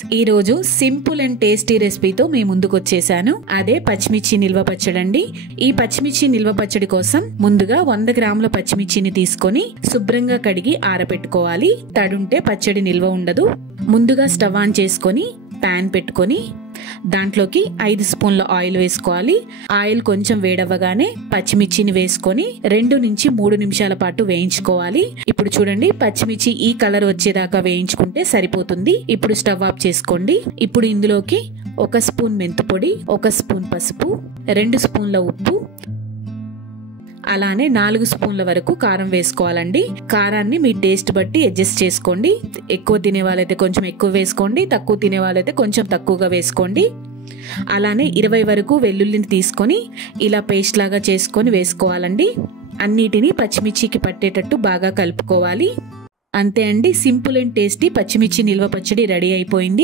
ఈ రోజు simple and tasty రెసిపీతో మీ ముందుకు వచ్చేసాను. అదే పచ్చిమిర్చి నిల్వ పచ్చడి అండి. ఈ పచ్చిమిర్చి నిల్వ పచ్చడి కోసం ముందుగా 100 గ్రాముల పచ్చిమిర్చిని తీసుకొని శుభ్రంగా కడిగి ఆరబెట్టుకోవాలి. తడుంటే పచ్చడి నిల్వ ఉండదు. ముందుగా స్టవ్ ఆన్ చేసుకొని పాన్ పెట్టుకొని దాంట్లోకి 5 స్పూన్ల ఆయిల్ వేసుకోవాలి. ఆయిల్ కొంచెం వేడవ్వగానే పచ్చిమిర్చిని వేసుకొని 2 నుంచి 3 నిమిషాల పాటు వేయించుకోవాలి. ఇప్పుడు చూడండి, పచ్చిమిర్చి ఈ కలర్ వచ్చేదాకా వేయించుకుంటే సరిపోతుంది. ఇప్పుడు స్టవ్ ఆఫ్ చేసుకోండి. ఇప్పుడు ఇందులోకి 1 స్పూన్ మెంతుపొడి, 1 స్పూన్ పసుపు, 2 స్పూన్ల ఉప్పు, అలానే 4 స్పూన్ల వరకు కారం వేసుకోవాలండి. కారాన్ని మీ టేస్ట్ బట్టి అడ్జస్ట్ చేసుకోండి. ఎక్కువ తినే వాళ్ళైతే కొంచెం ఎక్కువ వేసుకోండి, తక్కువ తినే వాళ్ళైతే కొంచెం తక్కువగా వేసుకోండి. అలానే 20 వరకు వెల్లుల్లిని తీసుకొని ఇలా పేస్ట్ లాగా చేసుకొని వేసుకోవాలండి. అన్నిటినీ పచ్చిమిర్చికి పట్టేటట్టు బాగా కలుపుకోవాలి. అంతే అండి, సింపుల్ అండ్ టేస్టీ పచ్చిమిర్చి నిల్వ పచ్చడి రెడీ అయిపోయింది.